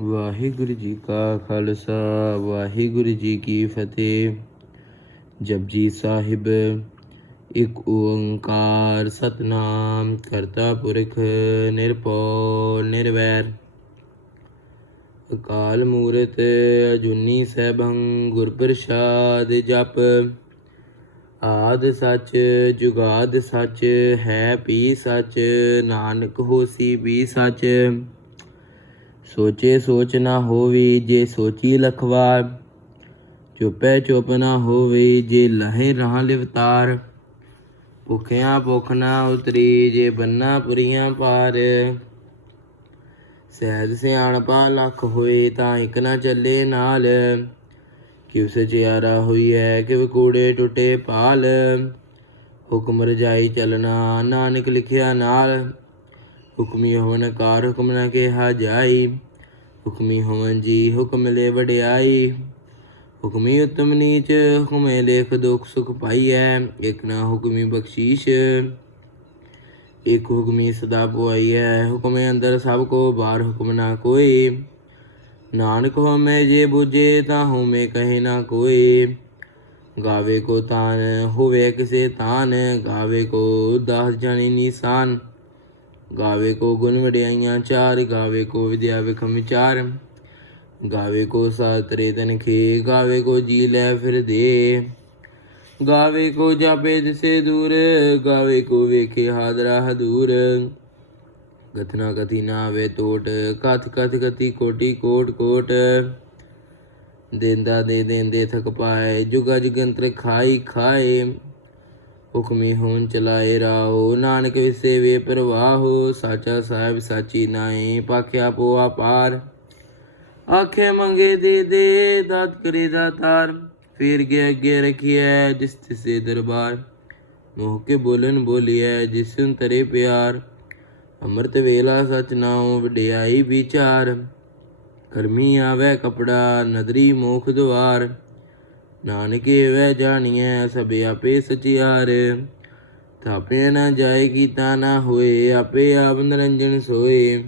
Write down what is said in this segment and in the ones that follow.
ਵਾਹਿਗੁਰੂ ਜੀ ਕਾ ਖਾਲਸਾ, ਵਾਹਿਗੁਰੂ ਜੀ ਕੀ ਫਤਿਹ। ਜਪਜੀ ਸਾਹਿਬ, ਇੱਕ ਓੰਕਾਰ ਸਤਨਾਮ, ਕਰਤਾ ਪੁਰਖ ਨਿਰਭਉ ਨਿਰਵੈਰ। ਅਕਾਲ ਮੂਰਤ ਅਜੂਨੀ ਸੈਭੰ ਗੁਰ ਪ੍ਰਸਾਦ ਜਪ। ਆਦ ਸੱਚ, ਜੁਗਾਦ ਸੱਚ, ਹੈ ਪੀ ਸੱਚ, ਨਾਨਕ ਹੋਸੀ ਵੀ ਸੱਚ। ਸੋਚੇ ਸੋਚ ਨਾ ਹੋਵੇ ਜੇ ਸੋਚੀ ਲਖਵਾਰ, ਚੁਪੈ ਚੁੱਪ ਨਾ ਹੋਵੇ ਜੇ ਲਹੇ ਰਹਾ ਲਿਵਤਾਰ। ਭੁਖਿਆਂ ਭੁਖ ਨਾ ਉਤਰੀ ਜੇ ਬੰਨਾ ਪੁਰੀਆਂ ਪਾਰ। ਸਹਿਜ ਸਿਆਣਪਾ ਲੱਖ ਹੋਏ ਤਾਂ ਇੱਕ ਨਾ ਚੱਲੇ ਨਾਲ। ਕਿਉ ਸਚਿਆਰਾ ਹੋਈ ਹੈ ਕਿ ਕੂੜੇ ਟੁੱਟੇ ਪਾਲ। ਹੁਕਮ ਰਜਾਈ ਚੱਲਣਾ, ਨਾਨਕ ਲਿਖਿਆ ਨਾਲ। ਹੁਕਮੀ ਹੋਵਨ ਕਾਰ ਹੁਕਮ ਨਾ ਕਿਹਾ ਜਾਈ। ਹੁਕਮੀ ਹੋਵਨ ਜੀ ਹੁਕਮ ਲੈ ਵਡਿਆਈ। ਹੁਕਮੀ ਉਤਮ ਨੀਚ, ਹੁਕਮੇ ਲੇਖ ਦੁਖ ਸੁਖ ਪਾਈਐ, ਇਕ ਨਾ ਹੁਕਮੀ ਬਖਸ਼ੀਸ਼। ਇਕ ਹੁਕਮੀ ਸਦਾ ਪੁਆਈਐ, ਹੁਕਮੇ ਅੰਦਰ ਸਭ ਕੋ ਬਾਹਰ ਹੁਕਮ ਨਾ ਕੋਈ। ਨਾਨਕ ਹਮੇ ਜੇ ਬੁਝੇ ਤਾਂ ਹਉਮੈ ਕਹੇ ਨਾ ਕੋਈ। ਗਾਵੇ ਕੋ ਤਾਨ, ਹੋਵੇ ਕਿਸੇ ਤਾਨ, ਗਾਵੇ ਕੋ ਦਾਸ ਜਾਣੀ ਨਿਸ਼ਾਨ। ਗਾਵੇ ਕੋ ਗੁਣ ਵਡਿਆਈਆਂ ਚਾਰ, ਗਾਵੇ ਕੋ ਵਿਦਿਆ ਵਿਖਮ ਵਿਚਾਰ। ਗਾਵੇ ਕੋ ਸਾਤਰੇ ਤਨਖੇ ਗਾਵੇ ਕੋ ਜੀ ਲੈ ਫਿਰ ਦੇ। ਗਾਵੇ ਕੋ ਜਾਪੇ ਦਿਸੇ ਦੂਰ, ਗਾਵੇ ਕੋ ਵੇਖੇ ਹਾਦਰਾ ਹਦੂਰ ਗਤਨਾ ਗਤੀ ਨਾ ਆਵੇ ਟੋਟ ਕਥ ਕਥ ਗਤੀ ਕੋਟੀ ਕੋਟ ਕੋਟ। ਦੇਂਦਾ ਦੇ ਦੇਂਦੇ ਥਕ ਪਾਏ, ਜੁਗਾ ਜੁਗੰਤਰ ਖਾਈ ਖਾਏ। ਹੁਕਮੀ ਹੋਂ ਚਲਾਏ ਰਾਓ ਨਾਨਕ ਵਿਸੇ ਵੇ ਪ੍ਰਵਾਹੋ, ਸਾਚਾ ਸਾਹਿਬ ਸਾਚੀ ਨਾਏ ਪਾਖਿਆ ਪੋਆ ਪਾਰ। ਆਖੇ ਮੰਗੇ ਦੇ ਦੇ, ਦਾਤ ਕਰੇ ਦਾਤਾਰ ਫੇਰ ਗਿਆ ਅੱਗੇ ਰਖਿਐ ਜਿਸ ਤਿਸੇ ਦਰਬਾਰ। ਮੋਹ ਕੇ ਬੋਲਨ ਬੋਲਿਐ ਜਿਸਨ ਤਰੇ ਪਿਆਰ। ਅੰਮ੍ਰਿਤ ਵੇਲਾ ਸਚ ਨਾਉ ਵਡਿਆਈ ਵਿਚਾਰ। ਕਰਮੀ ਆਵੇ ਕਪੜਾ, ਨਦਰੀ ਮੋਖ ਦੁਆਰ। ਨਾਨਕੇ ਵੈ ਜਾਣੀਐ ਸਭ ਆਪੇ ਸਚਿਆਰ। ਥਾਪੇ ਨਾ ਜਾਏ ਕੀਤਾ ਨਾ ਹੋਏ, ਆਪੇ ਆਪ ਨਿਰੰਜਨ ਸੋਏ।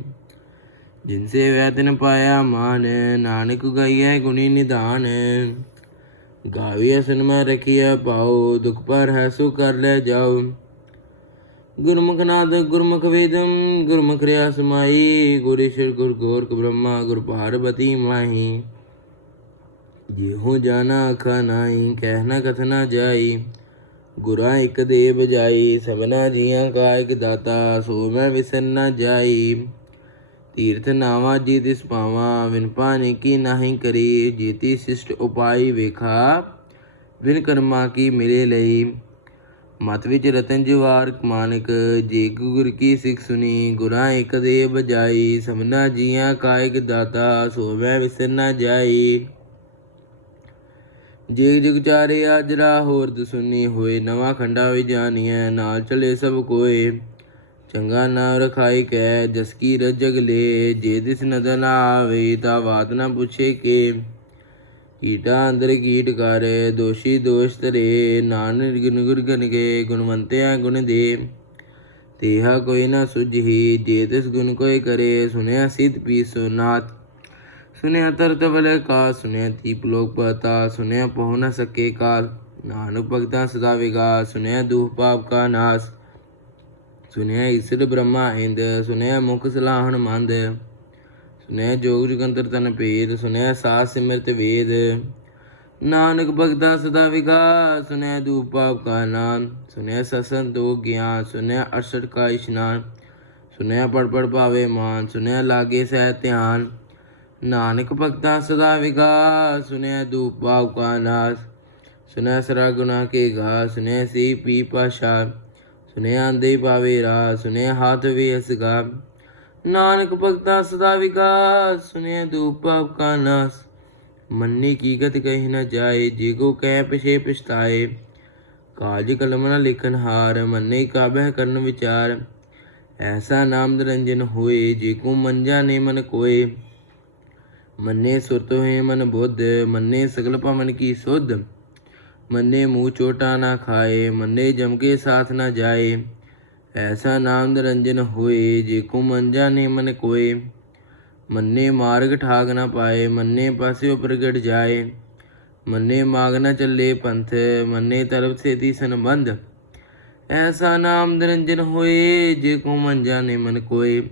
ਜਿਨਸੇ ਵੈ ਤਿਨ ਪਾਇਆ ਮਾਨ, ਨਾਨਕ ਗਾਈਐ ਗੁਣੀ ਨਿਧਾਨ। ਗਾਵੀਐ ਸਨ ਮੈਂ ਰਖੀਐ ਪਾਉ ਦੁਖ ਪਰ ਹੈ ਸੋ ਕਰ ਲੈ ਜਾਓ ਗੁਰਮੁਖ ਨਾਦ, ਗੁਰਮੁਖ ਵੇਦਮ ਗੁਰਮੁਖ ਰਿਆ ਸਮਾਈ ਗੁਰੇਸ਼ਰ ਗੁਰ ਗੋਰਖ ਬ੍ਰਹਮਾ, ਗੁਰ ਪਾਰਬਤੀ ਮਾਹੀ। ਜਿਹੋ ਜਾਣਾ ਅਖਾ ਨਾਹੀ ਕਹਿਣਾ ਕਥਨਾ ਜਾਈ। ਗੁਰਾਂ ਇੱਕ ਦੇ ਬਜਾਈ ਸਭਨਾ ਜੀਆਂ ਕਾ ਇੱਕ ਦਾਤਾ, ਸੋ ਮੈਂ ਵਿਸਰ ਨਾ ਜਾਈ। ਤੀਰਥ ਨਾਵਾ ਜੀ ਦਿਸ ਪਾਵਾ ਵਿਨ ਪਾਣੀ ਕੀ ਨਾਹੀ ਕਰੀ। ਜੀਤੀ ਸਿਸ਼ਟ ਉਪਾਈ ਵੇਖਾ ਵਿਨ ਕਰਮਾ ਕੀ ਮਿਲੇ ਲਈ। ਮਤ ਵਿੱਚ ਰਤਨ ਜਵਾਰ ਮਾਨਕ, ਜੇ ਗੁਰ ਕੀ ਸਿੱਖ ਸੁਨੀ। ਗੁਰਾਂ ਇੱਕ ਦੇ ਬਜਾਈ ਸਮਨਾ ਜੀਆਂ ਕਾਇਕ ਦਾਤਾ, ਸੋ ਮੈਂ ਵਿਸਰ ਨਾ ਜਾਈ। ਜੇ ਜੁਗ ਚਾਰੇ ਆਜਰਾ ਹੋਰ ਦਸੁਨੀ ਹੋਏ, ਨਵਾਂ ਖੰਡਾ ਵੀ ਜਾਣੀਐ, ਨਾਲ ਚਲੇ ਸਭ ਕੋਏ। ਚੰਗਾ ਨਾਮ ਰਖਾਈ ਕੈ, ਜਸ ਕੀ ਰਜਗ ਲੈ। ਜੇ ਦਿਸ ਨਦਰ ਨਾ ਆਵੇ, ਤਾ ਬਾਤ ਨਾ ਪੁੱਛੇ ਕੇ। ਕੀਟਾ ਅੰਦਰ ਕੀਟ ਕਰੇ, ਦੋਸ਼ੀ ਦੋਸ਼ ਤਰੇ ਨਾਨਕ ਗੁਣ ਗੁਰ ਗਨ ਕੇ, ਗੁਣਵੰਤਿਆ ਗੁਣ ਦੇ। ਤੇਹਾ ਕੋਈ ਨਾ ਸੁਝੀ, ਜੇ ਤਿਸ ਗੁਣ ਕੋਈ ਕਰੇ ਸੁਨਿਆ ਸਿਧ ਪੀ ਸੁਨਾਤ ਸੁਨਿਆ ਤਰਤ ਬਲੇ ਕਾ ਸੁਨਿਆ ਦੀਪ ਲੋਕ ਪਤਾ ਸੁਨਿਆ ਪਹੁ ਨ ਸਕੇ ਕਾਲ। ਨਾਨਕ ਭਗਤਾਂ ਸਦਾ ਵਿਗਾ ਸੁਨਿਆ ਦੁਖ ਪਾਪ ਕਾ ਨਾਸ। ਸੁਨਿਆ ਈਸ਼ਰ ਬ੍ਰਹਮਾ ਇੰਦ ਸੁਨਿਆ ਮੁਖ ਸਲਾਹਣ ਮੰਦ। ਸੁਨਿਆ ਜੋਗ ਜੁਗੰਤਰ ਤਨ ਭੇਦ ਸੁਨਿਆ ਸਾਸ ਸਿਮਰਤ ਵੇਦ। ਨਾਨਕ ਭਗਤਾਂ ਸਦਾ ਵਿਗਾ ਸੁਨਿਆ ਦੁਖ ਪਾਪ ਕਾ ਨਾਮ ਸੁਨਿਆ ਸਸਨ ਦੋ ਗਿਆਨ ਸੁਨਿਆ ਅਰਸਠ ਕਾ ਇਸ਼ਨਾਨ। ਸੁਨਿਆ ਪੜ ਪੜ ਭਾਵੇ ਮਾਨ ਸੁਨਿਆ ਲਾਗੇ ਸਹਿ ਧਿਆਨ। ਨਾਨਕ ਭਗਤਾਂ ਸਦਾ ਵਿਗਾ ਸੁਨਿਆ ਦੂਪ ਪਾਪ ਕਾ ਨਾਸ। ਸੁਨਿਆ ਸਰਾ ਗੁਨਾ ਕੇ ਗਾ ਸੁਨਿਆ ਸੀ ਪੀ ਪਾਸ਼ਾ। ਸੁਨਿਆ ਅੰਦੇ ਪਾਵੇ ਰਾ ਸੁਨਿਆ ਹਾਥ ਵੀ ਅਸਗਾ ਨਾਨਕ ਭਗਤਾਂ ਸਦਾ ਵਿਗਾ ਸੁਨਿਆ ਦੂਪ ਪਾਪ ਕਾ ਨਾਸ। ਮੰਨੀ ਕੀਗਤ ਕਹਿ ਕਹੀ ਨ ਜਾਏ, ਜੇ ਕੋ ਕਹਿ ਪਿਛੇ ਪਛਤਾਏ। ਕਾਜ ਕਲਮ ਨ ਲਿਖਨ ਹਾਰ, ਮੰਨੇ ਕਾਬਹਿ ਕਰਨ ਵਿਚਾਰ। ਐਸਾ ਨਾਮ ਨਿਰੰਜਨ ਹੋਏ, ਜੇ ਕੋ ਮੰਜਾ ਨੇ ਮਨ ਕੋਏ। ਮੰਨੇ ਸੁਰਤ ਹੋਏ ਮਨ ਬੁੱਧ, ਮੰਨੇ ਸਗਲ ਭਵਨ ਕੀ ਸੁਧ। ਮੰਨੇ ਮੂੰਹ ਚੋਟਾ ਨਾ ਖਾਏ, ਮੰਨੇ ਜਮ ਕੇ ਸਾਥ ਨਾ ਜਾਏ। ਐਸਾ ਨਾਮ ਨਿਰੰਜਨ ਹੋਏ, ਜੇ ਕੋ ਮੰਜਾ ਨੇ ਮਨ ਕੋਏ। ਮੰਨੇ ਮਾਰਗ ਠਾਗ ਨਾ ਪਾਏ, ਮੰਨੇ ਪਾਸਿਓ ਪ੍ਰਗਟ ਜਾਏ। ਮੰਨੇ ਮਾਗ ਨਾ ਚੱਲੇ ਪੰਥ, ਮੰਨੇ ਤਰਫ ਸੇਤੀ ਸੰਬੰਧ। ਐਸਾ ਨਾਮ ਨਿਰੰਜਨ ਹੋਏ, ਜੇ ਕੋ ਮਨ ਜਾਣੇ ਮਨ ਕੋਏ।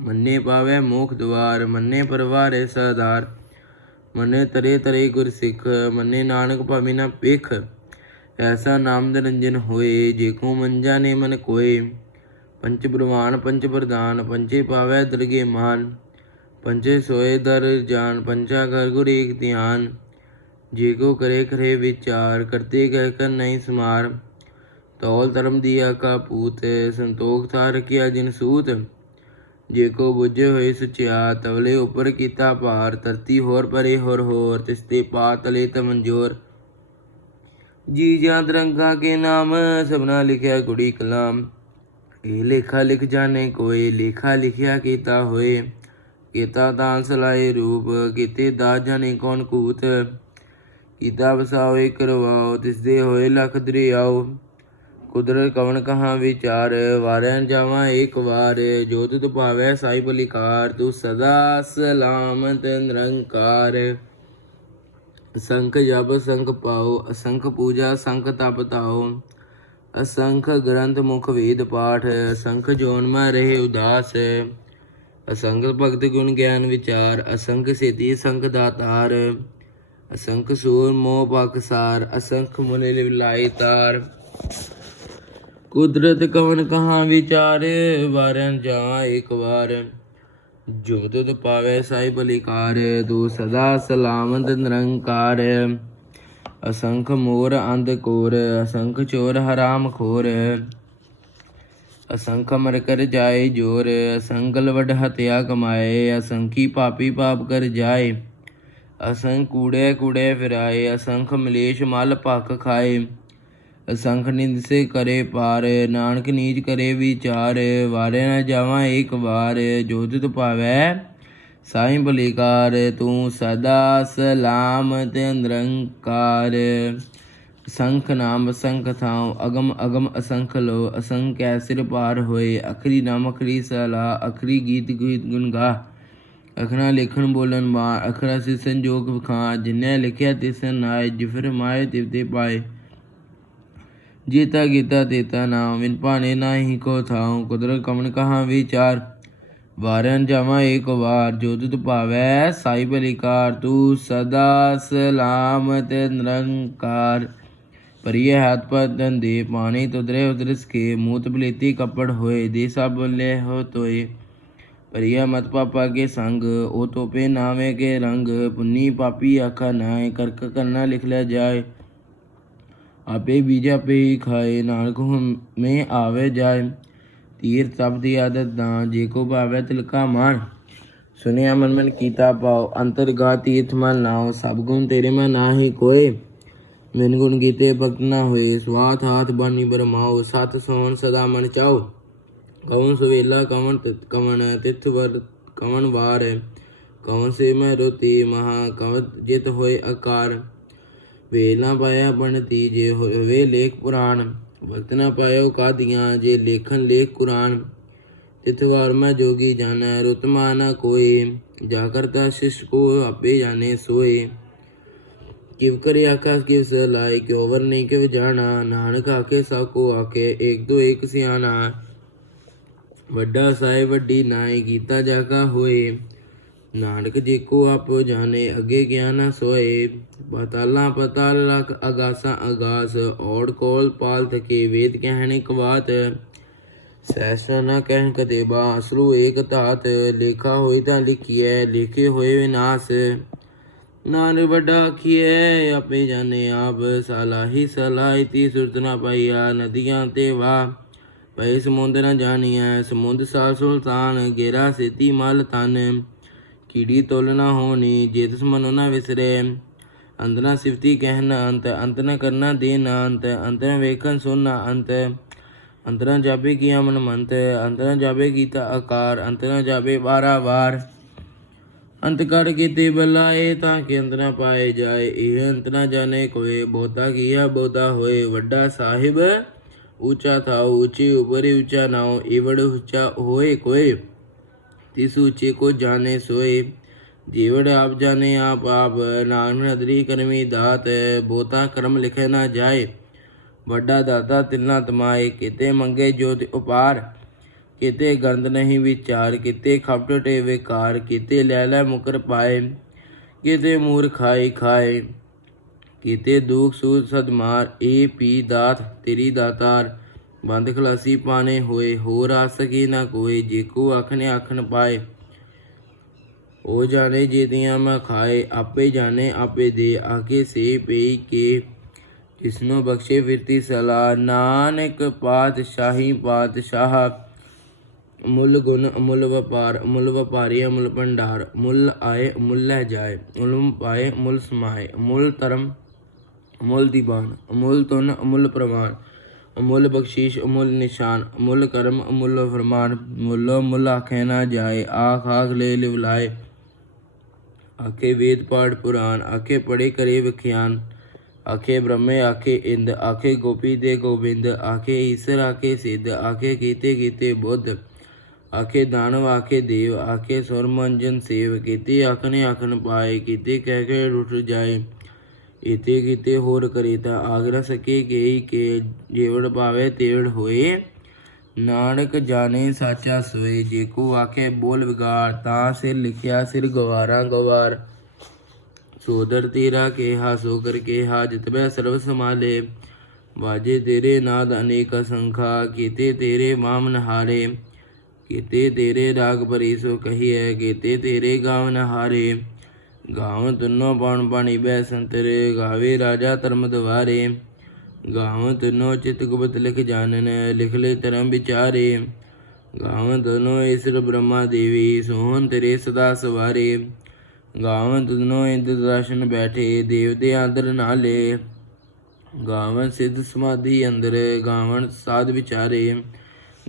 ਮੰਨੇ ਪਾਵੇ ਮੋਖ ਦਵਾਰ, ਮੰਨੇ ਪਰਵਾਰੇ ਸਦਾਰ ਮੰਨੇ ਤਰੇ ਤਰੇ ਗੁਰ ਸਿੱਖ ਮੰਨੇ ਨਾਨਕ ਭਾਵੇਂ ਨਾ ਪੇਖ ਐਸਾ ਨਾਮ ਨਿਰੰਜਨ ਹੋਏ, ਜੇ ਕੋ ਮਨ ਜਾਣੇ ਮਨ ਕੋਏ। ਪੰਚ ਬ੍ਰਹਮਾਨ ਪੰਚ ਪ੍ਰਧਾਨ ਪੰਚੇ ਪਾਵੈ ਦਰਗੇ ਮਾਨ। ਪੰਚੇ ਸੋਏ ਦਰ ਜਾਨ, ਪੰਚਾ ਕਰ ਗੁਰ ਏਕ ਧਿਆਨ। ਜੇ ਕੋ ਕਰੇ ਕਰੇ ਵਿਚਾਰ, ਕਰਤੇ ਕਹਿ ਕਰ ਨਹੀਂ ਸਮਾਰ। ਤੌਲ ਧਰਮ ਦੀਆ ਕਾ ਪੂਤ, ਸੰਤੋਖ ਥਾ ਰਖਿਆ ਜਿਨ ਸੂਤ। ਜੇ ਕੋ ਬੁੱਝੇ ਹੋਏ ਸੁਚਿਆ, ਤਵਲੇ ਉੱਪਰ ਕੀਤਾ ਭਾਰ, ਧਰਤੀ ਹੋਰ ਪਰੇ ਹੋਰ ਹੋਰ ਤਿਸਤੇ ਪਾਤਲੇ ਤਮੰਜੋਰ ਜੀ ਜਾਂ ਤਰੰਗਾ ਕੇ ਨਾਮ, ਸਭਨਾ ਲਿਖਿਆ ਗੁੜੀ ਕਲਾਮ। ਇਹ ਲੇਖਾ ਲਿਖ ਜਾਣੇ ਕੋਈ ਲੇਖਾ ਲਿਖਿਆ ਕੀਤਾ ਹੋਏ। ਕੀਤਾ ਤਾਂ ਸਲਾਏ ਰੂਪ, ਕੀਤੇ ਦਾ ਜਾਣੇ ਕੌਣ ਕੂਤ। ਕੀਤਾ ਵਸਾਓ ਕਰਵਾਓ, ਤਿਸ ਦੇ ਹੋਏ ਲਖ ਦਰਿਆਓ। ਕੁਦਰਤ ਕਵਣ ਕਹਾ ਵਿਚਾਰ, ਵਾਰਿਆਂ ਜਾਵਾਂ ਇੱਕ ਵਾਰ। ਜੋ ਤੁਧ ਭਾਵੈ ਸਾਹਿਬ ਬਲਿਕਾਰ, ਤੂੰ ਸਦਾ ਸਲਾਮਤ ਨਿਰੰਕਾਰ। ਅਸੰਖ ਜਪ, ਸੰਖ ਪਾਓ, ਅਸੰਖ ਪੂਜਾ, ਸੰਖ ਤਪ ਤਾਓ ਅਸੰਖ ਗ੍ਰੰਥ ਮੁਖ ਵੇਦ ਪਾਠ, ਅਸੰਖ ਜੋਨ ਮਾ ਰਹੇ ਉਦਾਸ। ਅਸੰਖ ਭਗਤ ਗੁਣ ਗਿਆਨ ਵਿਚਾਰ, ਅਸੰਖ ਸੇਤੀ ਸੰਖ ਦਾਤਾਰ। ਅਸੰਖ ਸੂਰ ਮੋਹ ਪਾਕਸਾਰ ਅਸੰਖ ਮੁਨੇ ਲਿਵਲਾਈ ਤਾਰ। ਕੁਦਰਤ ਕਵਨ ਕਹਾ ਵਿਚਾਰ ਵਾਰਨ ਜਾ ਇੱਕ ਵਾਰ। ਜੋ ਤੁਧ ਪਾਵੇ ਸਾਈ ਬਲਿਕਾਰ ਤੂੰ ਸਦਾ ਸਲਾਮਤ ਨਿਰੰਕਾਰ। ਅਸੰਖ ਮੋਰ ਅੰਧ ਕੋਰ, ਅਸੰਖ ਚੋਰ ਹਰਾਮ ਖੋਰ। ਅਸੰਖ ਮਰ ਕਰ ਜਾਏ ਜੋਰ, ਅਸੰਗਲ ਵਡ ਹਤਿਆ ਕਮਾਏ। ਅਸੰਖੀ ਪਾਪੀ ਪਾਪ ਕਰ ਜਾਏ, ਅਸੰਖ ਕੂੜੇ ਕੂੜੇ ਫਿਰਾਏ। ਅਸੰਖ ਮਲੇਸ਼ ਮਲ ਭਖ ਖਾਏ। ਅਸੰਖ ਨਿੰਦਸੇ ਕਰੇ ਪਾਰ, ਨਾਨਕ ਨੀਚ ਕਰੇ ਵਿਚਾਰ, ਵਾਰੇ ਨਾ ਜਾਵਾਂ ਇੱਕ ਵਾਰ, ਜੋ ਤੁਧ ਪਾਵੈ ਸਾਈਂ ਬਲਿਕਾਰ, ਤੂੰ ਸਦਾ ਸਲਾਮਤ ਨਿਰੰਕਾਰ ਸੰਖ ਨਾਮ ਸੰਖ ਥਾਉ, ਅਗਮ ਅਗਮ ਅਸੰਖ ਲੋ, ਅਸੰਖ ਕੈ ਸਿਰ ਪਾਰ ਹੋਏ, ਅਖਰੀ ਨਾਮ ਅਖਰੀ ਸਲਾ ਅਖਰੀ ਗੀਤ ਗੀਤ ਗੁਣ ਗਾ ਅਖਰਾ ਲਿਖਣ ਬੋਲਣ ਮਾ ਅਖਰਾ ਸਿ ਸੰਜੋਗ ਵਿਖਾ ਜਿਨੈ ਲਿਖਿਆ ਤਿਸ ਨਾਏ, ਜਿਫਰ ਮਾਏ ਤਿਵਤੇ ਪਾਏ। ਜੇਤਾ ਗੀਤਾ ਤੇਤਾ ਨਾਮ ਵਿਨ ਭਾਣੇ ਨਾਹੀ ਕੋ ਥਾਉ, ਕੁਦਰਤ ਕਮਨ ਕਹਾ ਵਿਚਾਰ। ਵਾਰਨ ਜਾਵਾਂ ਏਕ ਵਾਰ, ਜੋ ਤੁਧ ਭਾਵੈ ਸਾਈ ਬਲਿਕਾਰ, ਤੂੰ ਸਦਾ ਸਲਾਮਤ ਨਿਰੰਕਾਰ। ਪਰਿਯ ਹੱਥ ਪਦਨ ਦੇ ਪਾਣੀ ਤੁਦਰੇ ਉਦਰਸ ਕੇ, ਮੂਤ ਬਲੇਤੀ ਕਪੜ ਹੋਏ, ਦੇ ਸਭ ਲੈ ਹੋ ਤੋਏ। ਪਰਿਯ ਮਤ ਪਾਪਾ ਕੇ ਸੰਗ, ਉਹ ਤੋਪੇ ਨਾਵੇਂ ਕੇ ਰੰਗ, ਪੁੰਨੀ ਪਾਪੀ ਆਖਾ ਨਾਏ, ਕਰਕ ਕਰਨਾ ਲਿਖ ਲੈ ਜਾਏ। ਆਪੇ ਬੀਜਾ ਪੇ ਹੀ ਖਾਏ। ਨਾਨਕ ਹੁ ਆਵੇ ਜਾਏ। ਤੀਰ ਤਪ ਦੀ ਆਦਤ ਦਾ, ਜੇ ਕੋ ਭਾਵੇ ਤਿਲਕਾ ਮਾਨ ਸੁਨਿਆ ਮਨ ਮਨ ਕੀਤਾ ਪਾਉ ਅੰਤਰਗਾ ਤੀਰਥ ਮਨ ਨਾਉ ਸਭ ਗੁਣ ਤੇਰੇ ਮਨ ਨਾਹੀ ਕੋਏ। ਮਿਨ ਗੁਣ ਗੀਤੇ ਭਗਤ ਨਾ ਹੋਏ। ਸਵਾਥ ਹਾਥ ਬਾਨੀ ਬਰਮਾਉ ਸਤ ਸੋਨ ਸਦਾ ਮਨ ਚਾਉ ਕਵਨ ਸੁਵੇਲਾ, ਕਵਨ ਤਿਤ, ਕਵਨ ਤਿਥ ਵਰ, ਕਵਨ ਵਾਰ। ਕਵਨ ਸੇ ਮੈਂ ਰੋਤੀ ਮਹਾ ਕਵਨ ਜਿਤ ਹੋਏ ਆਕਾਰ ਵੇ ਨਾ ਪਾਇਆ ਬਣਤੀ ਜੇ ਹੋਵੇ ਲੇਖ ਪੁਰਾਣ ਵਕਤ ਨਾ ਪਾਇਓ ਕਾਦੀਆਂ ਜੇ ਲੇਖਨ ਲੇਖ ਕੁਰਾਨ। ਤਿਤ ਵਾਰ ਮੈਂ ਜੋਗੀ ਜਾਣੈ ਰੁਤਮਾ ਨਾ ਕੋਏ, ਜਾ ਕਰਤਾ ਸ਼ਿਸ਼ ਕੋ ਆਪੇ ਜਾਣੇ ਸੋਏ। ਕਿਵ ਕਰੇ ਆਕਾਸ ਕਿਵ ਸ ਲਾਇ ਕਿਉ ਵਰ ਨਹੀਂ ਕਿਵ ਜਾਣਾ। ਨਾਨਕ ਆਕੇ ਸਾ ਕੋ ਆਕੇ ਏਕ ਦੋ ਏਕ ਸਿਆਣਾ। ਵੱਡਾ ਸਾਹਿਬ ਵੱਡੀ ਨਾਏ ਕੀਤਾ ਜਾਗਾ ਹੋਏ। ਨਾਨਕ ਜੀ ਆਪ ਜਾਣੇ, ਅੱਗੇ ਗਿਆਨ ਸੋਏ। ਪਤਾਲਾਂ ਪਤਾਲ ਲਖ ਅਗਾਸਾ ਅਗਾਸ, ਔੜ ਕੋਲ ਪਾਲ ਥਕੇ ਵੇਦ ਕਹਿਣੇ ਕਵਾਤ। ਸੈਸਾ ਨਾ ਕਹਿਣ ਕਦੇ ਬਾ ਏਕ ਧਾਤ। ਲੇਖਾ ਹੋਈ ਤਾਂ ਲਿਖੀਐ, ਲਿਖੇ ਹੋਏ ਵਿਨਾਸ਼। ਨਾਨ ਵੱਡਾ ਆਖੀਐ, ਆਪੇ ਜਾਣੇ ਆਪ। ਸਲਾਹੀ ਸਲਾਹੀਤੀ ਸੁਰਤ ਨਾ ਪਾਈਆ, ਨਦੀਆਂ ਤੇ ਵਾ ਪਈ ਸਮੁੰਦ ਨਾ ਜਾਣੀਐ, ਸਮੁੰਦ ਸਾ ਸੁਲਤਾਨ, ਗੇਰਾ ਸੇਤੀ ਮਲ ਤਨ કીડી તોલના હોની જેતસ મનોના વિસરે અંતના સિવતી કહેના અંત અંતના કરના દેના અંત અંતના વેખન સોના અંત અંતના જાબે કિયા મન મંત અંતના જાબે ગીતા આકાર અંતના જાબે બારા વાર ਅੰਤ ਕਰ ਕੀਤੇ ਬਲਾਏ ਤਾਂ ਕਿ ਅੰਤ ਨਾ ਪਾਏ ਜਾਏ ਇਹ ਅੰਤ ਨਾ ਜਾਣੇ ਕੋਏ ਬਹੁਤਾ ਕੀਆ ਬਹੁਤਾ ਹੋਏ ਵੱਡਾ ਸਾਹਿਬ ਉੱਚਾ ਥਾਉ ਉੱਚੀ ਉਪਰ ਉੱਚਾ ਨਾਉ ਈਵੜ ਉੱਚਾ ਹੋਏ ਕੋਏ ਤਿਸ ਉੱਚੇ ਕੋ ਜਾਣੇ ਸੋਏ ਜੀਵੜ ਆਪ ਜਾਣੇ ਆਪ ਆਪ ਨਾਨਕ ਨਦਰੀ ਕਰਮੀ ਦਾਤ ਬੋਤਾ ਕਰਮ ਲਿਖੇ ਨਾ ਜਾਏ। ਵੱਡਾ ਦਾਤਾ ਤਿਲਨਾ ਤਮਾਏ, ਕਿਤੇ ਮੰਗੇ ਜੋਤ ਉਪਾਰ, ਕਿਤੇ ਗੰਦ ਨਹੀਂ ਵਿਚਾਰ, ਕਿਤੇ ਖਪਟ ਟੇ ਵਿਕਾਰ, ਕਿਤੇ ਲੈ ਲੈ ਮੁਕਰ ਪਾਏ, ਕਿਤੇ ਮੂਰ ਖਾਈ ਖਾਏ, ਕਿਤੇ ਦੁਖ ਸੂਦ ਸਦਮਾਰ, ਏ ਪੀ ਦਾਤ ਤੇਰੀ ਦਾਤਾਰ ਬੰਦ ਖਲਾਸੀ ਪਾਣੇ ਹੋਏ, ਹੋਰ ਆ ਸਕੀ ਨਾ ਕੋਈ, ਜੇ ਕੋ ਆਖਨੇ ਆਖਣ ਪਾਏ, ਉਹ ਜਾਣੇ ਜਿਹਦੀਆਂ ਮੈਂ ਖਾਏ, ਆਪੇ ਜਾਣੇ ਆਪੇ ਦੇ ਆਕੇ ਸੇ ਪਈ ਕੇ ਜਿਸਨੂੰ ਬਖਸ਼ੇ ਫਿਰਤੀ ਸਲਾ ਨਾਨਕ ਪਾਤਸ਼ਾਹੀ ਪਾਤਸ਼ਾਹ, ਮੁੱਲ ਗੁਣ ਅਮੁੱਲ ਵਪਾਰ ਅਮੁੱਲ ਵਪਾਰੀ ਅਮੁੱਲ ਭੰਡਾਰ, ਮੁੱਲ ਆਏ, ਮੁੱਲ ਲੈ ਜਾਏ, ਮੁੱਲ ਪਾਏ, ਮੁੱਲ ਸਮਾਏ, ਮੁੱਲ ਧਰਮ ਅਮੁੱਲ ਦੀਵਾਨ ਅਮੁੱਲ ਤੁਨ ਅਮੁੱਲ ਪ੍ਰਵਾਨ ਅਮੁੱਲ ਬਖਸ਼ੀਸ਼, ਅਮੁੱਲ ਨਿਸ਼ਾਨ, ਅਮੁੱਲ ਕਰਮ, ਅਮੁੱਲ ਫਰਮਾਨ, ਮੁੱਲੋ ਮੁੱਲ ਆਖੇ ਨਾ ਜਾਏ, ਆਖ ਆਖ ਲੈ ਲਿਵਲਾਏ। ਆਖੇ ਵੇਦ ਪਾਠ ਪੁਰਾਨ ਆਖੇ ਪੜੇ ਕਰੇ ਵਿਖਿਆਨ। ਆਖੇ ਬ੍ਰਹਮੇ, ਆਖੇ ਇੰਦ, ਆਖੇ ਗੋਪੀ ਦੇ ਗੋਬਿੰਦ, ਆਖੇ ਈਸਰ, ਆਖੇ ਸਿੱਧ, ਆਖੇ ਕੀਤੇ ਕੀਤੇ ਬੁੱਧ। ਆਖੇ ਦਾਨਵ, ਆਖੇ ਦੇਵ, ਆਖੇ ਸੁਰਮੰਜਨ ਸੇਵ, ਕੀਤੇ ਆਖਨੇ ਆਖਨ ਪਾਏ, ਕੀਤੇ ਕਹਿ ਕੇ ਰੁੱਟ ਜਾਏ। ਇਤੇ ਕੀਤੇ ਹੋਰ ਕਰੇ ਤਾਂ ਆਗ ਨ ਸਕੇ ਗਈ ਕੇ ਜੀਵੜ ਪਾਵੇ ਨਾਨਕ ਜਾਣੇ ਸਾਚਾ ਸੋਏ, ਜੇ ਕੋ ਆਖੇ ਬੋਲ ਵਿਗਾੜ, ਤਾਂ ਸਿਰ ਲਿਖਿਆ ਸਿਰ ਗਵਾਰਾਂ ਗਵਾਰ। ਸੋਦਰ ਤੇਰਾ ਕੇਹਾ ਸੋ ਕਰ ਕੇਹਾ ਜਿਤਬੈ ਸਰਬ ਸਮਾਲੇ ਵਾਜੇ ਤੇਰੇ ਨਾਦ ਅਨੇਕ ਸੰਖਾ ਕੀਤੇ ਤੇਰੇ ਮਾਮ ਨਹਾਰੇ। ਕੀਤੇ ਤੇਰੇ ਰਾਗ ਭਰੀ ਸੋ ਕਹੀਐ, ਕੀਤੇ ਤੇਰੇ ਗਾਵ ਨਹਾਰੇ। ਗਾਵ ਤੁਨੋ ਪਣ ਪਾਣੀ ਬੈ ਸੰਤਰੇ ਗਾਵੇ ਰਾਜਾ ਧਰਮ ਦਵਾਰੇ। ਗਾਵ ਤੁਨੋ ਚਿਤ ਗੁਪਤ ਲਿਖ ਜਾਣਨ, ਲਿਖ ਲੈ ਧਰਮ ਵਿਚਾਰੇ। ਗਾਵ ਤੁਨੋ ਈਸ਼ਰ ਬ੍ਰਹਮਾ ਦੇਵੀ, ਸੋਹਣ ਤੇਰੇ ਸਦਾ ਸਵਾਰੇ। ਗਾਵਨ ਤੁਧਨੋ ਇੰਦ ਦਰਸ਼ਨ ਬੈਠੇ, ਦੇਵ ਦੇ ਆਦਰ ਨਾਲੇ। ਗਾਵਨ ਸਿੱਧ ਸਮਾਧੀ ਅੰਦਰ, ਗਾਵਨ ਸਾਧ ਵਿਚਾਰੇ।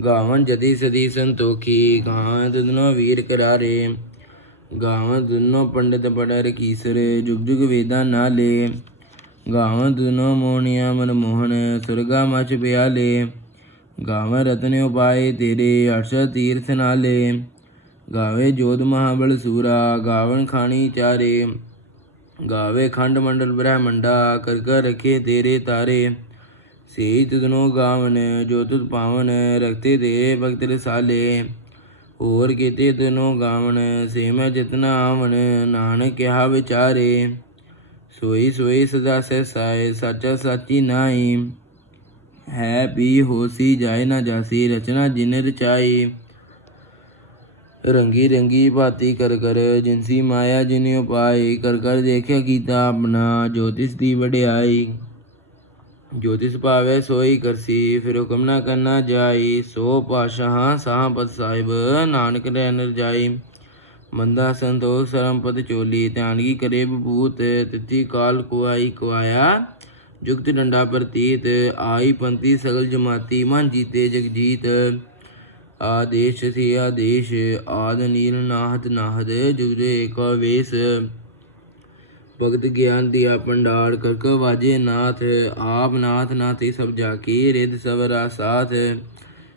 ਗਾਵਨ ਜਦੀ ਸਦੀ ਸੰਤੋਖੀ, ਗਾਵਨ ਤੁਧਨੋ ਵੀਰ ਕਰਾਰੇ। ਗਾਵਨ ਤੁਧਨੋ ਪੰਡਿਤ ਪੜਰ ਕੀਸਰ, ਜੁਗ ਜੁਗ ਵੇਦਾਂ ਨਾਲੇ। ਗਾਵਨ ਤੁਧਨੋ ਮੋਹਣਿਆ ਮਨ ਮੋਹਨ ਸੁਰਗਾ ਮਚ ਬਿਆਲੇ ਗਾਵਨ ਰਤਨ ਉਪਾਏ ਤੇਰੇ, ਅਰਸ਼ ਤੀਰਥ ਨਾਲੇ। ਗਾਵੇ ਜੋਧ ਮਹਾਬਲ ਸੂਰਾ ਗਾਵਨ ਖਾਣੀ ਚਾਰੇ। ਗਾਵੇ ਖੰਡ ਮੰਡਲ ਬ੍ਰਹਮੰਡਾ, ਕਰ ਕਰ ਰਖੇ ਤੇਰੇ ਤਾਰੇ। ਸੇ ਤੁਧਨੋ ਗਾਵਨ ਜੋ ਤੁਧ ਪਾਵਨ, ਰਖਤੇ ਤੇਰੇ ਭਗਤ ਰਸਾਲੇ। ਹੋਰ ਕਿਤੇ ਤਨੋ ਗਾਵਣ ਸੇ ਜਿਤਨਾ ਆਵਣ, ਨਾਨਕ ਕਿਹਾ ਵਿਚਾਰੇ, ਸੋਈ ਸੋਈ ਸਦਾ ਸਹਿ ਸੱਚਾ ਸਾਚੀ ਨਾਈ ਹੈ ਵੀ ਹੋਸੀ ਜਾਏ ਨਾ ਜਾਸੀ, ਰਚਨਾ ਜਿਨ ਰਚਾਈ। ਰੰਗੀ ਰੰਗੀ ਭਾਤੀ ਕਰ ਕਰ, ਜਿਨਸੀ ਮਾਇਆ ਜਿਨੇ ਉਪਾਈ, ਕਰ ਕਰ ਦੇਖਿਆ ਕੀਤਾ ਆਪਣਾ ਜੋਤਿਸ ਦੀ ਵਡਿਆਈ। ਜੋਤਿਸ ਭਾਵੇ ਸੋਈ ਕਰਸੀ, ਫਿਰ ਹੁਕਮ ਨਾ ਕਰਨਾ ਜਾਈ। ਸੋ ਪਾਸ਼ਾਹ ਸਾਹਪਤ ਸਾਹਿਬ, ਨਾਨਕ ਰਹਿ ਨਰਜਾਈ ਮੰਦਾ ਸੰਤੋਖ ਸਰਮ ਚੋਲੀ ਧਿਆਨਗੀ ਕਰੇ ਬਭੂਤ ਤਿਥੀ ਕਾਲ ਕੁਆਈ ਕੁਆਇਆ। ਜੁਗਤ ਡੰਡਾ ਪ੍ਰਤੀਤ, ਆਈ ਪੰਤੀ ਸਗਲ ਜਮਾਤੀ, ਮਨ ਜੀਤੇ ਜਗਜੀਤ। ਆਦੇਸ਼ ਸੀ ਆਦੇਸ਼ ਆਦ ਨੀਲ ਨਾਹਤ ਨਾਹਦ ਜੁਗਦੇ ਏਕ ਵੇਸ। ਭਗਤ ਗਿਆਨ ਦੀਆ ਪੰਡਾਰ ਕਰਕ ਵਾਜੇ ਨਾਥ, ਆਪ ਨਾਥ ਨਾਥੀ ਸਭ ਜਾ ਰਿਦ ਸਵਰਾ ਸਾਥ।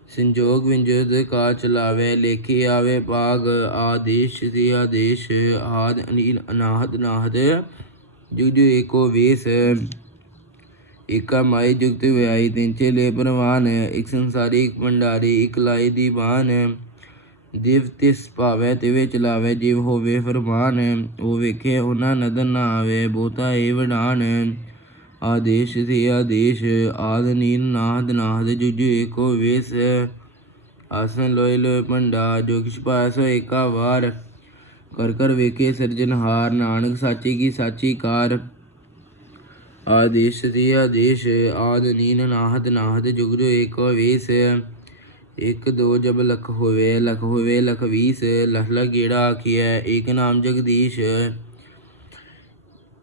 ਸੰਜੋਗ ਵਿੰਜੋਦ ਕਾ ਚਲਾਵੇ, ਲੇਖੇ ਆਵੇ ਪਾਗ ਆਦੇਸ਼ ਦੀ ਆਦੇਸ਼, ਆਦ ਅਨੀਲ ਅਨਾਹਦ ਨਾਹਦ। ਜੁਗ ਜੁਗ ਏਕੋ ਵੇਸ, ਏਕਾ ਮਾਈ ਜੁਗਤ ਵਿਆਈ ਤਿੰਨ ਚੇਲੇ ਪ੍ਰਵਾਨ ਇੱਕ ਸੰਸਾਰੀ, ਇੱਕ ਭੰਡਾਰੀ, ਇੱਕ ਲਾਈ ਦੀ ਬਾਨ ਦਿਵ ਤਿਸ ਭਾਵੇ, ਤਿਵੇ ਚਲਾਵੇ, ਜਿਵ ਹੋਵੇ ਫਰਮਾਨ, ਉਹ ਵੇਖੇ ਉਹਨਾਂ ਨਦਰ ਨਾ ਆਵੇ, ਬਹੁਤਾ ਏ ਵਡਾਨ ਆਦੇਸ਼ ਸੀ ਆਦੇਸ਼, ਆਦ ਨੀਲ ਨਾਦ ਨਾਦ, ਜੁਜੁ ਏਕੋ ਵੇਸ ਆਸਨ ਲੋਇ ਲੋਇ ਭੰਡਾ, ਜੋ ਕਿਛ ਪਾਇਆ ਸੋ ਏਕਾ ਵਾਰ। ਕਰ ਕਰ ਵੇਖੇ ਸਿਰਜਨਹਾਰ ਨਾਨਕ ਸਾਚੀ ਕੀ ਸਾਚੀ ਕਾਰ। ਆਦੇਸ਼ ਦੀ ਆਦੇਸ਼, ਆਦ ਨੀਨ ਨਾਹਦ ਨਾਹਦ ਜੁਗ ਜੋ ਏਕ ਵੇਸ ਇੱਕ ਦੋ ਜਬ ਲਖ ਹੋਵੇ ਲਖ ਹੋਵੇ, ਲਖ ਵੀਸ, ਲਖ ਲਖ ਗੇੜਾ ਆਖੀਐ, ਏਕ ਨਾਮ ਜਗਦੀਸ਼।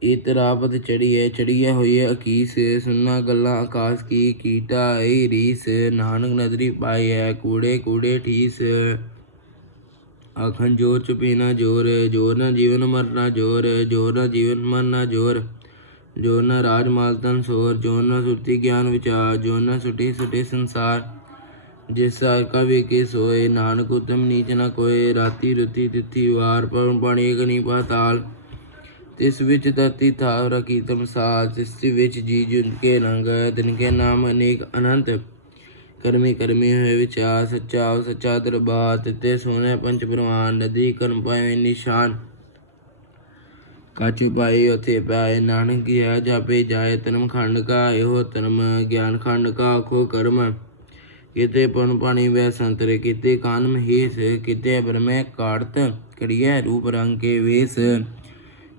ਇਤਰਾਪਤ ਚੜੀਐ ਚੜੀਐ ਹੋਈਐ ਅਕੀਸ ਸੁਨਣਾ ਗੱਲਾਂ ਆਕਾਸ਼ ਕੀ, ਕੀਟਾ ਏ ਰੀਸ, ਨਾਨਕ ਨਦਰੀ ਪਾਈਐ, ਕੂੜੇ ਕੂੜੇ ਠੀਸ। ਆਖਣ ਜੋਰ ਚੁਪੀਨਾ ਜੋਰ ਜੋਰ ਨਾ ਜੀਵਨ ਮਰਨਾ ਜੋਰ ਜੋਰ ਨਾ ਜੀਵਨ ਮਰਨਾ ਜੋਰ। ਜ਼ੋਰ ਨਾ ਰਾਜ ਮਾਲ ਤਨ ਸੋਰ, ਜੋਰ ਨਾ ਸੁਰਤੀ ਗਿਆਨ ਵਿਚਾਰ ਜੋ ਨਾ ਸੁਟੀ ਸੁਟੇ ਸੰਸਾਰ। ਜਿਸ ਸਾਰ ਵੇਖੇ ਸੋਏ ਨਾਨਕ ਉਤਮ ਨੀਚ ਨ ਕੋਏ, ਰਾਤੀ ਰੁਤੀ ਤਿਥੀ ਵਾਰ ਪਵਨ ਪਾਣੀ ਅਗਨੀ ਪਾਤਾਲ। ਤਿਸ ਵਿੱਚ ਧਰਤੀ ਥਾਵ ਰਕੀਤਮ ਸਾਲ ਤਿਸ ਵਿੱਚ ਜੀ ਜੁਨ ਕੇ ਰੰਗ, ਦਿਨ ਕੇ ਨਾਮ ਅਨੇਕ ਅਨੰਤ। ਕਰਮੀ ਕਰਮੀ ਹੋਏ ਵਿਚਾਰ ਸੱਚਾ ਸੱਚਾ ਦਰਬਾਰ, ਤਿਤੇ ਸੋਨੇ ਪੰਜ ਪ੍ਰਵਾਨ, ਨਦੀ ਕਰਮ ਪਾਏ ਨਿਸ਼ਾਨ। ਕਾਚੂ ਪਾਈ ਉਥੇ ਪਾਏ ਨਾਨਕ, ਗਿਆ ਜਾਪੇ ਜਾਏ ਤਨਮ ਖੰਡ ਕਾ, ਇਹੋ ਧਰਮ, ਗਿਆਨ ਖੰਡ ਕਾ, ਆਖੋ ਕਰਮ। ਕਿਤੇ ਪਨ ਪਾਣੀ ਵੈ ਸੰਤਰੇ, ਕਿਤੇ ਕਾਨ ਮਹੇਸ਼, ਕਿਤੇ ਬ੍ਰਹਮੇ ਕਾੜਤ ਕੜੀਐ ਰੂਪ ਰੰਗ ਕੇ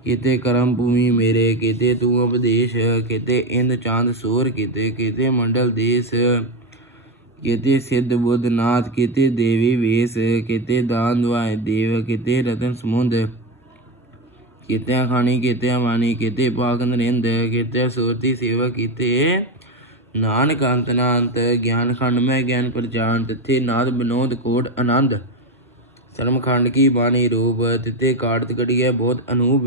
ਕਿਤੇ ਕਰਮ ਭੂਮੀ ਮੇਰੇ, ਕਿਤੇ ਤੂੰ ਉਪਦੇਸ਼, ਕਿਤੇ ਇੰਦ ਚਾਂਦ ਸੂਰ, ਕਿਤੇ ਕਿਤੇ ਮੰਡਲ ਦੇਸ। ਕਿਤੇ ਸਿੱਧ ਬੁੱਧ ਨਾਥ, ਕਿਤੇ ਦੇਵੀ ਵੇਸ, ਕਿਤੇ ਦਾਨ ਦਵਾਏ ਦੇਵ, ਕਿਤੇ ਰਤਨ ਸਮੁੰਦ। ਕਿਤੇ ਖਾਣੀ ਕਿਤੇ ਮਾਨੀ ਕਿਤੇ ਪਾਕ ਨਰਿੰਦ ਕਿਤੇ ਸੂਰਤੀ ਸੇਵਾ ਕਿਤੇ। ਨਾਨਕ ਅੰਤ ਨਾ ਅੰਤ ਗਿਆਨ ਖੰਡ ਮੈਂ ਗਿਆਨ ਪ੍ਰਚਾਨ ਤਿੱਥੇ ਨਾਦ ਬਨੋਦ ਕੋਟ ਆਨੰਦ। ਸ਼ਰਮ ਖੰਡ ਕੀ ਬਾਣੀ ਰੂਪ, ਤਿੱਥੇ ਕਾੜਤ ਕੜੀਐ ਬਹੁਤ ਅਨੂਪ,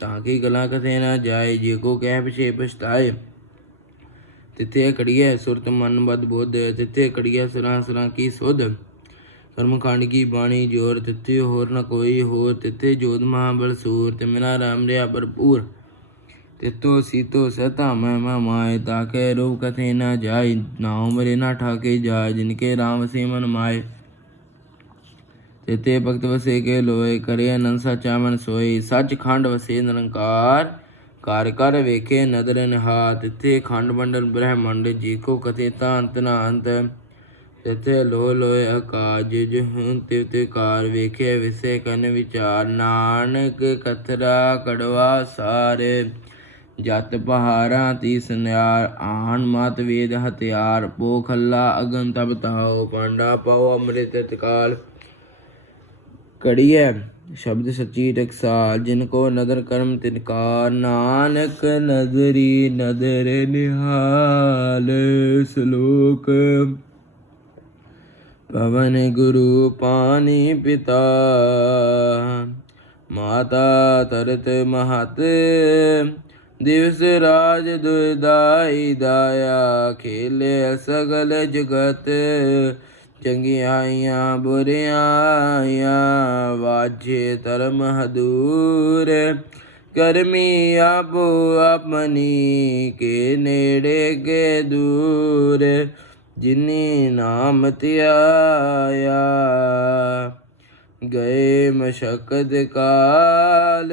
ਤਾਂ ਕੀ ਗਲਾਂ ਕਥੇ ਨਾ ਜਾਏ, ਜੇ ਕੋ ਕਹਿ ਪਿਛੇ ਪਛਤਾਏ। ਤਿੱਥੇ ਕੜੀਐ ਸੁਰਤ ਮਨ ਬਦ ਬੁੱਧ, ਤਿੱਥੇ ਕੜੀਐ ਸੁਰਾਂ ਸੁਰਾਂ ਕੀ ਸੁਧ। ਕਰਮ ਖੰਡ ਕੀ ਬਾਣੀ ਜੋਰ, ਤਿੱਥੇ ਹੋਰ ਨ ਕੋਈ ਹੋਰ, ਤਿੱਥੇ ਜੋਤ ਮਹਾਬਲ ਸੂਰ, ਤੇ ਮਿਨਾ ਰਾਮ ਰਿਆ ਭਰਪੂਰ। ਤਿਤੋ ਸੀਤੋ ਸਤਾ ਮੈਂ ਮੈਂ ਮਾਏ ਤਾਕੇ ਰੂਪ ਕਥੇ ਨਾ ਜਾਏ ਨਾਉ ਮਰੇ ਨਾ ਠਾਕੇ ਜਾਏ ਜਿਨਕੇ ਰਾਮ ਸੇ ਮਨ ਭਗਤ ਵਸੇ ਕੇ ਲੋਏ ਕਰੇ ਅਨੰਦ ਸਚਾ ਸੋਈ ਸੱਚ ਖੰਡ ਵਸੇ ਨਿਰੰਕਾਰ ਕਰ ਕਰ ਵੇਖੇ ਨਦਰ ਨਿਹਾ ਤਿਥੇ ਖੰਡ ਮੰਡਲ ਬ੍ਰਹਮੰਡ, ਜੀ ਕੋ ਕਥੇ ਤਾਂ ਅੰਤ ਨਾ ਅੰਤ। ਤਿਥੇ ਲੋ ਲੋਏ ਆਕਾਜ ਜਹੁ ਤਿਵਤੇ ਕਾਰ ਵੇਖੇ, ਵਿਸੇ ਕਨ ਵਿਚਾਰ। ਨਾਨਕ ਕਥਰਾ ਕੜਵਾ ਸਾਰੇ। ਜਤ ਪਹਾਰਾਂ ਤੀ ਸੁਨਿਆਰ ਆਣ ਮਤ ਵੇਦ ਹਥਿਆਰ ਪੋਖੱਲਾ ਅਗਨ ਤਬ ਤਾਓ ਪਾਂਡਾ ਪਾਓ ਅੰਮ੍ਰਿਤ ਤਕਾਲ ਹੈ ਸ਼ਬਦ ਸੱਚੀ ਟਕਸਾਲ, ਜਿਨ ਕੋ ਨਦਰ ਕਰਮ ਤਿਨਕਾਰ, ਨਾਨਕ ਨਜ਼ਰੀ ਨਦਰ ਨਿਹਾਲ, ਸ਼ਲੋਕ ਪਵਨ ਗੁਰੂ ਪਾਣੀ ਪਿਤਾ। ਮਾਤਾ ਤਰਤ ਮਹਤ ਦਿਵਸ ਰਾਜ ਦੁਇਦਾਈ ਦਾਇਆ, ਖੇਲੇ ਸਗਲ ਜਗਤ। ਚੰਗਿਆਈਆਂ ਬੁਰਿਆਈਆਂ ਵਾਜੇ ਧਰਮ ਹਦੂਰ। ਕਰਮੀ ਆਪੋ ਆਪਣੀ, ਕੇ ਨੇੜੇ ਕੇ ਦੂਰ। ਜਿਨੀ ਨਾਮ ਧਿਆਇਆ, ਗਏ ਮਸ਼ਕਤ ਕਾਲ।